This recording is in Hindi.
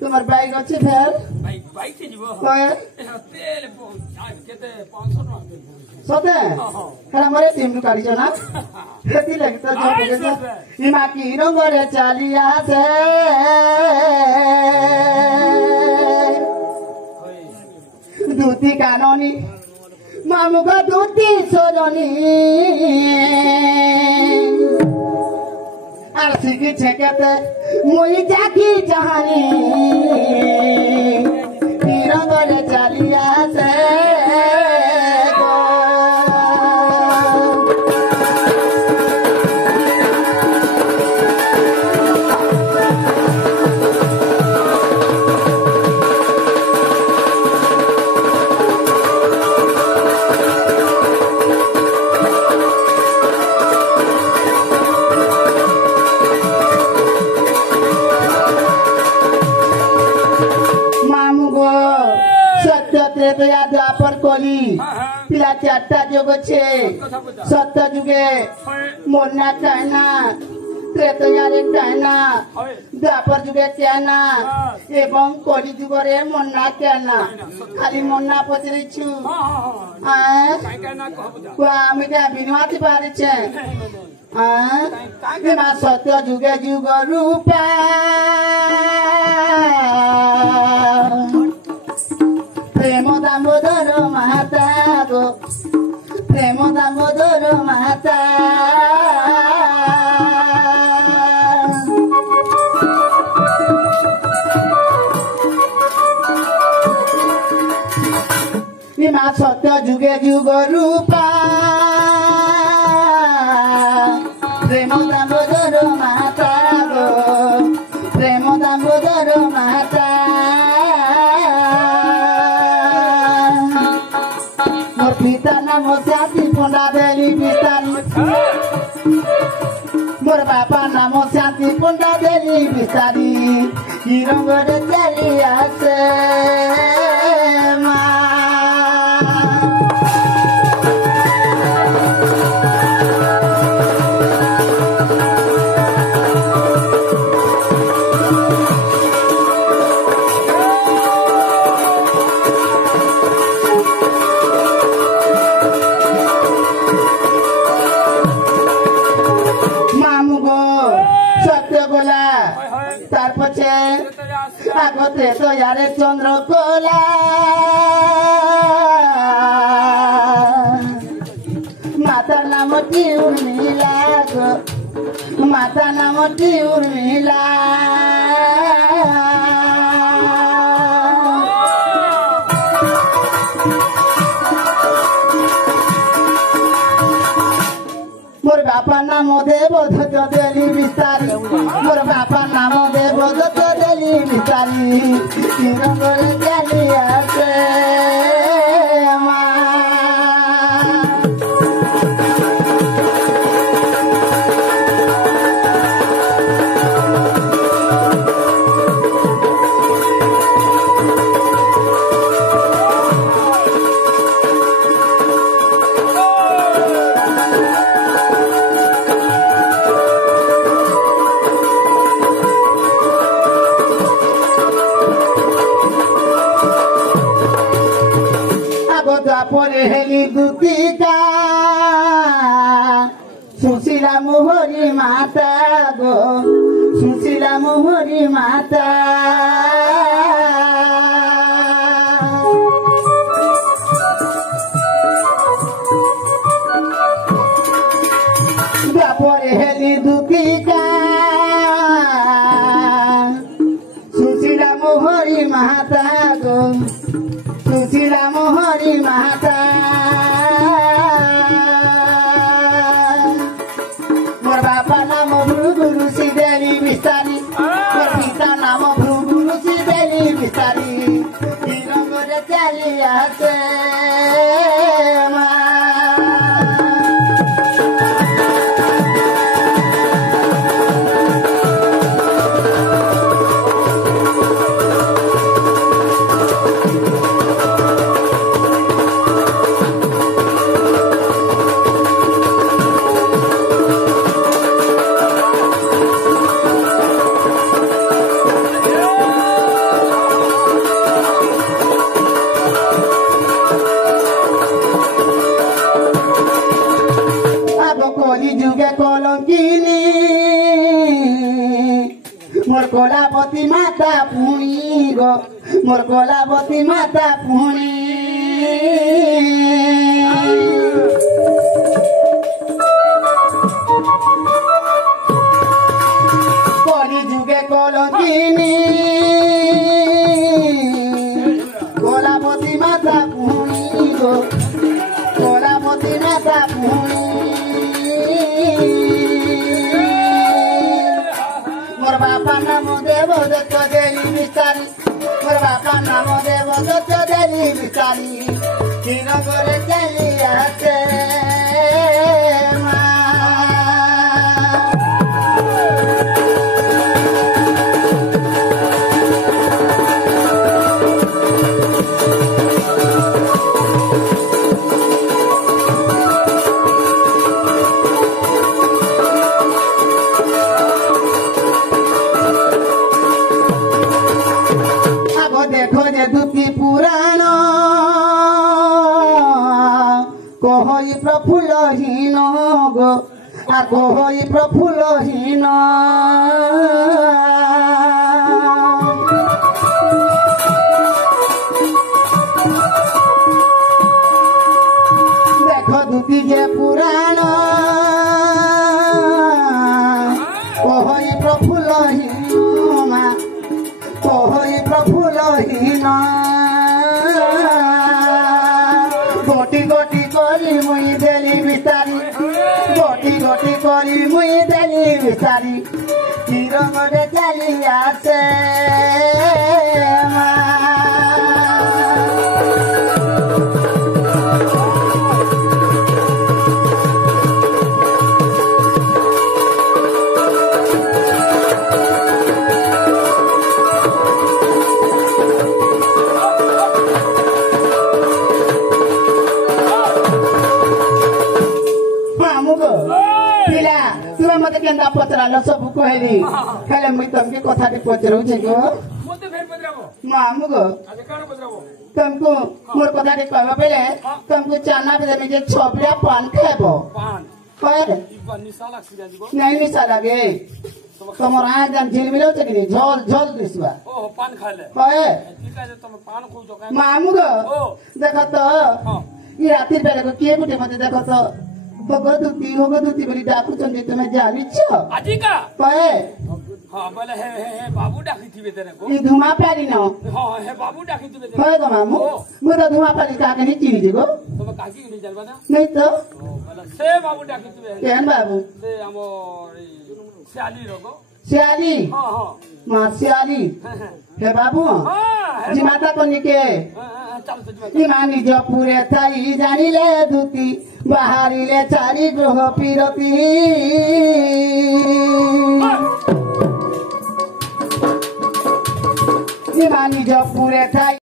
तुम्हार बाइक अच्छी फेर बाइक से जीवो तेल केते 500 टका सते हेला मरे टीम काढी छ ना खेती लगी तो जो बोले इमा की रंगरे चालिया से दूती कानोनी मामू का दूती सोजनी आरसी की छेकते मुई जाकी चाहनी रंगरे चालिया से द्वापर कली पिला चारटा जुग छे सत्य जुगे मोरना कहना त्रेतयारे कहना द्वापर जुगे कहना एवं कली जुगरे मोरना कहना खाली मोरना पचरे छु आमी क्या बिनवाती पारे छे आ सत्य जुगे जुग रूपा प्रेम दामोदर माता गो प्रेम दामोदर माता निमा सत्य जुगे जुग रूपा प्रेम दामोदर माता गो प्रेम दामोदर माता पिता नाम श्याती पंडा देली बिस्तारी मोर बापा नाम श्याती पंडा देली बिस्तारी की रंगरे चली आसे আগতে তো ইয়ারে চন্দ্রকলা মাতার নামটি উর্মিলা গো মাতার নামটি উর্মিলা मोर बापा नाम देवदत्त देली बिस्तारी मोर बापा नाम देवदत्त देली बिस्तारी रंगरे चली आसे परे हेली दूतिका सुशीला मोहरी माता गो सुशीला मोहरी माता परे हेली दूतिका सुशीला मोहरी माता गो सुशीला मोहरी माता मोर बापा नाम भृगु ऋषि देली बिस्तारी मोर पिता नाम भृगु ऋषि देली बिस्तारी रंगरे चली आसे কলাবতী মাতা পুনি গো মোর কলাবতী মাতা পুনি কলি যুগে কলঙ্কিনী কলাবতী মাতা পুনি গো কলাবতী মাতা পুনি মোর বাপা নাম দেব দত্ত দেলি বিস্তারি মোর বাপা নাম দেব দত্ত দেলি বিস্তারি কিন করে চালি আছে মা দেখো যে দুটি পুরাণ কহই প্রফুল্লহীন গো আর কহই প্রফুল্লহীন দেখো দুটি যে পুরাণ কহই প্রফুল্লহীন মা কহই প্রফুল্লহীন গটি গটি করি মুই দেলি বিচারি গটি গটি করি মুই দেলি বিচারি কি রঙরে চালি আছে মা ପିଲା ତୁମେ ମତେ କେନ୍ତା ପଚରାଲ ସବୁ କହିଲି ହେଲେ ମୁଇଁ ତମକେ କଥାଟି ପଚରଉଛି ଗो ମାମୁ ଗो ତମକୁ ମୋର କଥାଟି କହିବ ବେଲେ ତମକୁ ଚାନା ଦେମି ଯେ ଛବିଆ ପାନ ଖାଇବ ନାଇଁ ନିଶା ଲାଗେ ତମର ଆଁ ଯେନ୍ ଝିଲମିଲ ଅଛି କି ଝଲ ଝଲ ଦିଶବା ମାମୁ ଗো ଦେଖ ତ ଇ ରାତି ବେଳକୁ କିଏ ଗୋଟେ ମତେ ଦେଖ ତ ভগদূতি বলি ডাকুছেন যে তুমি জানিছ আজিকা কয়ে হ্যাঁ বলে হে হে বাবু ডাকিতিবে তেরে গো ই ধুমা পারি ন হ্যাঁ হে বাবু ডাকিতিবে তেরে কয়ে গো মামু মু তো ধুমা পারি কাকে নি চিনি দিব তুমি কাকি নি জানবা না নাই তো বলে সে বাবু ডাকিতিবে কেন বাবু সে আমর শিয়ালি রগো শিয়ালি হ্যাঁ হ্যাঁ মা শিয়ালি হে বাবু হ্যাঁ জি মাতা কনিকে ইমা নিজ পুরে থাই জানিলে দুতি বাহারিলে চারি গ্রহ পিরতি ইমা নিজ পুরে থাই